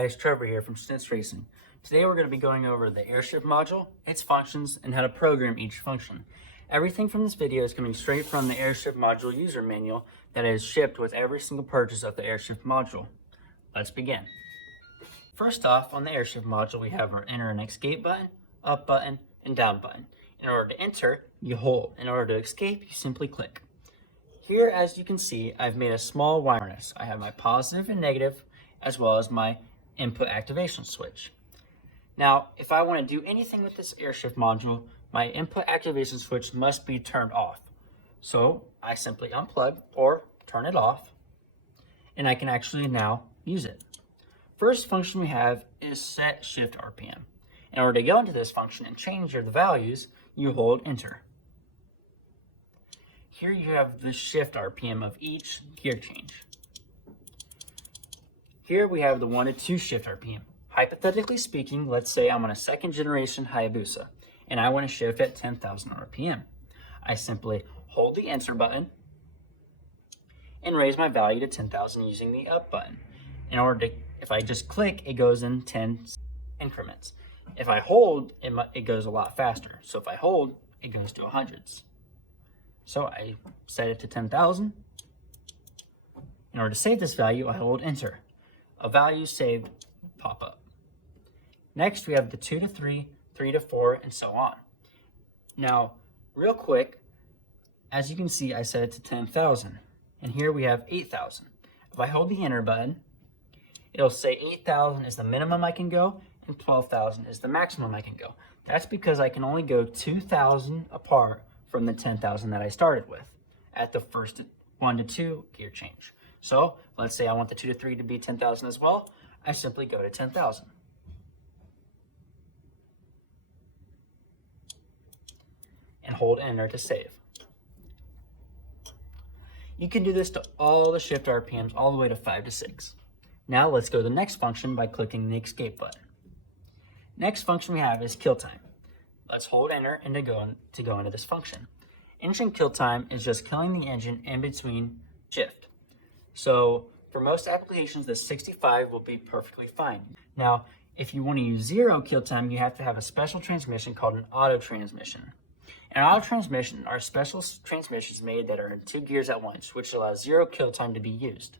guys, Trevor here from Schnitz Racing. Today we're going to be going over the airshift module, its functions, and how to program each function. Everything from this video is coming straight from the airshift module user manual that is shipped with every single purchase of the airshift module. Let's begin. First off, on the airshift module we have our enter and escape button, up button, and down button. In order to enter, you hold. In order to escape, you simply click. Here, as you can see, I've made a small wire harness. I have my positive and negative, as well as my input activation switch. Now, if I want to do anything with this airshift module, my input activation switch must be turned off. So I simply unplug or turn it off, and I can actually now use it. First function we have is set shift RPM. In order to go into this function and change the values, you hold enter. Here you have the shift RPM of each gear change. Here we have the 1 to 2 shift RPM. Hypothetically speaking, let's say I'm on a second generation Hayabusa and I want to shift at 10,000 RPM. I simply hold the enter button and raise my value to 10,000 using the up button. If I just click, it goes in 10 increments. If I hold, it goes a lot faster. So if I hold, it goes to hundreds. So I set it to 10,000. In order to save this value, I hold enter. A value saved pop up. Next, we have the 2 to 3, 3 to 4, and so on. Now, real quick, as you can see, I set it to 10,000. And here we have 8,000. If I hold the enter button, it'll say 8,000 is the minimum I can go, and 12,000 is the maximum I can go. That's because I can only go 2,000 apart from the 10,000 that I started with at the first 1 to 2 gear change. So let's say I want the 2 to 3 to be 10,000 as well. I simply go to 10,000. And hold enter to save. You can do this to all the shift RPMs all the way to 5 to 6. Now let's go to the next function by clicking the escape button. Next function we have is kill time. Let's hold enter and to go into this function. Engine kill time is just killing the engine in between shift. So for most applications, the 65 will be perfectly fine. Now, if you want to use 0 kill time, you have to have a special transmission called an auto transmission. An auto transmission are special transmissions made that are in 2 gears at once, which allows 0 kill time to be used.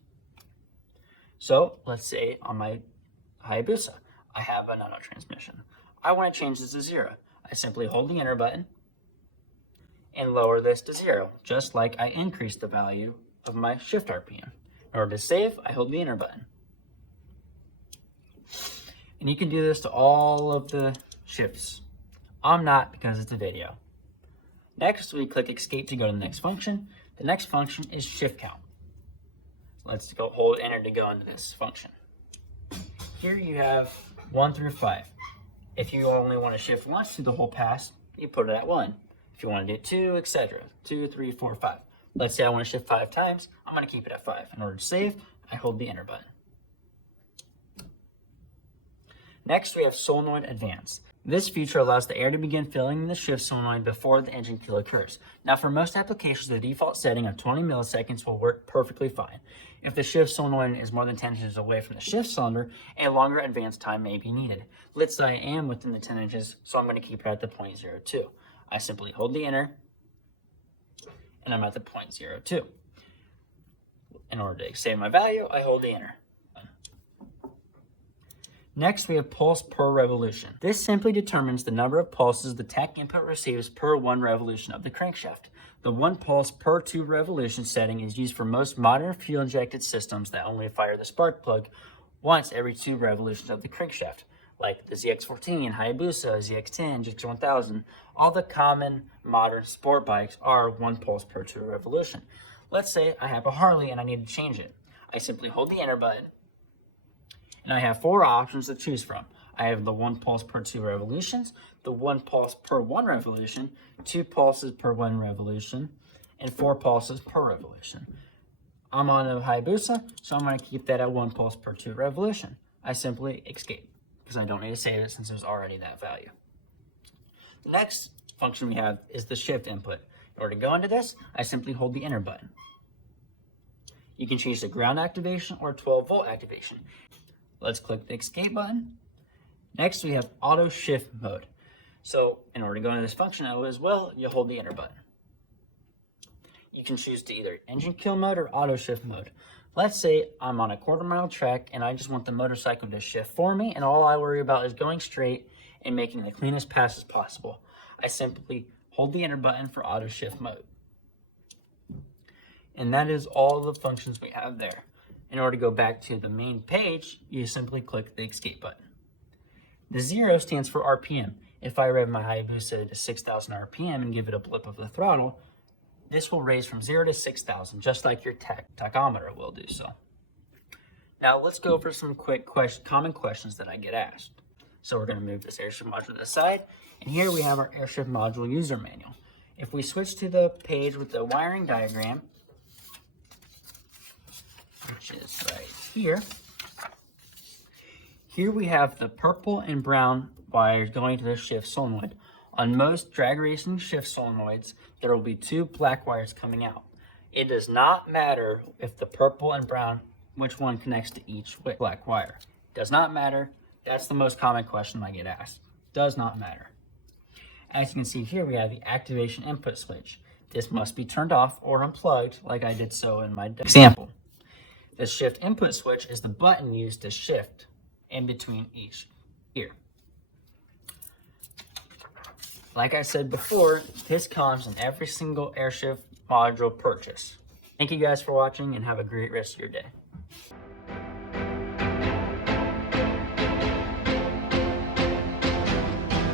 So let's say on my Hayabusa, I have an auto transmission. I want to change this to 0. I simply hold the enter button and lower this to 0, just like I increased the value of my shift RPM. In order to save, I hold the enter button. And you can do this to all of the shifts. I'm not, because it's a video. Next, we click escape to go to the next function. The next function is shift count. Let's go hold enter to go into this function. Here you have 1 through 5. If you only want to shift once through the whole pass, you put it at 1. If you want to do 2, etc. 2, 3, 4, 5. Let's say I want to shift 5 times. I'm going to keep it at 5. In order to save, I hold the enter button. Next, we have solenoid advance. This feature allows the air to begin filling the shift solenoid before the engine kill occurs. Now, for most applications, the default setting of 20 milliseconds will work perfectly fine. If the shift solenoid is more than 10 inches away from the shift cylinder, a longer advance time may be needed. Let's say I am within the 10 inches, so I'm going to keep it at the 0.02. I simply hold the enter, and I'm at the 0.02. In order to save my value, I hold the enter. Next, we have pulse per revolution. This simply determines the number of pulses the tach input receives per 1 revolution of the crankshaft. The 1 pulse per 2 revolution setting is used for most modern fuel-injected systems that only fire the spark plug once every 2 revolutions of the crankshaft, like the ZX14, Hayabusa, ZX10, GX1000. All the common modern sport bikes are 1 pulse per 2 revolution. Let's say I have a Harley and I need to change it. I simply hold the enter button, and I have 4 options to choose from. I have the 1 pulse per 2 revolutions, the 1 pulse per 1 revolution, 2 pulses per 1 revolution, and 4 pulses per revolution. I'm on a Hayabusa, so I'm going to keep that at 1 pulse per 2 revolution. I simply escape, because I don't need to save it since there's already that value. The next function we have is the shift input. In order to go into this, I simply hold the enter button. You can change the ground activation or 12-volt activation. Let's click the escape button. Next, we have auto shift mode. So in order to go into this function as well, you hold the enter button. You can choose to either engine kill mode or auto shift mode. Let's say I'm on a quarter-mile track and I just want the motorcycle to shift for me, and all I worry about is going straight and making the cleanest pass as possible. I simply hold the enter button for auto shift mode. And that is all the functions we have there. In order to go back to the main page, you simply click the escape button. The 0 stands for RPM. If I rev my Hayabusa to 6,000 RPM and give it a blip of the throttle, this will raise from 0 to 6,000, just like your tachometer will do so. Now let's go over some quick common questions that I get asked. So we're going to move this airship module to the side, and here we have our airship module user manual. If we switch to the page with the wiring diagram, which is right here, here we have the purple and brown wires going to the shift solenoid. On most drag racing shift solenoids, there will be 2 black wires coming out. It does not matter if the purple and brown, which one connects to each black wire. Does not matter. That's the most common question I get asked. Does not matter. As you can see here, we have the activation input switch. This must be turned off or unplugged, like I did so in my example. The shift input switch is the button used to shift in between each gear. Like I said before, this comes in every single airship module purchase. Thank you guys for watching and have a great rest of your day.